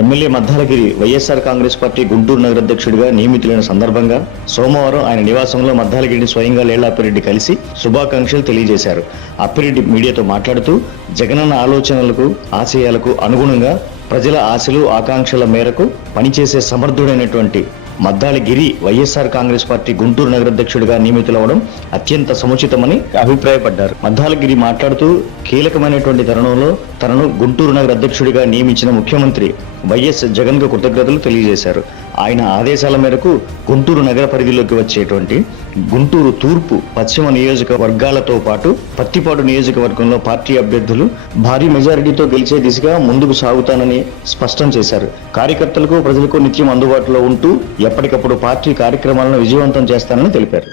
MLA Maddalagiri YSR Congress party Guntur నగర అధ్యక్షుడిగా నియమితులైన సందర్భంగా సోమవారం ఆయన నివాసంలో మద్దాలగిరిని స్వయంగా లేళ్ల అప్పిరెడ్డి కలిసి శుభాకాంక్షలు తెలియజేశారు. అప్పిరెడ్డి మీడియాతో మాట్లాడుతూ జగనన్న ఆలోచనలకు ఆశయాలకు అనుగుణంగా ప్రజల ఆశలు ఆకాంక్షల మేరకు పనిచేసే సమర్థుడైనటువంటి మద్దాలగిరి వైఎస్ఆర్ కాంగ్రెస్ పార్టీ గుంటూరు నగర అధ్యక్షుడిగా నియమితులవడం అత్యంత సముచితమని అభిప్రాయపడ్డారు. మద్దాలగిరి మాట్లాడుతూ కీలకమైనటువంటి తరుణంలో తనను గుంటూరు నగర అధ్యక్షుడిగా నియమించిన ముఖ్యమంత్రి వైఎస్ జగన్ కు కృతజ్ఞతలు తెలియజేశారు. ఆయన ఆదేశాల మేరకు గుంటూరు నగర పరిధిలోకి వచ్చేటువంటి గుంటూరు తూర్పు, పశ్చిమ నియోజకవర్గాలతో పాటు పత్తిపాడు నియోజకవర్గంలో పార్టీ అభ్యర్థులు భారీ మెజారిటీతో గెలిచే దిశగా ముందుకు సాగుతానని స్పష్టం చేశారు. కార్యకర్తలకు, ప్రజలకు నిత్యం అందుబాటులో ఉంటూ ఎప్పటికప్పుడు పార్టీ కార్యక్రమాలను విజయవంతం చేస్తానని తెలిపారు.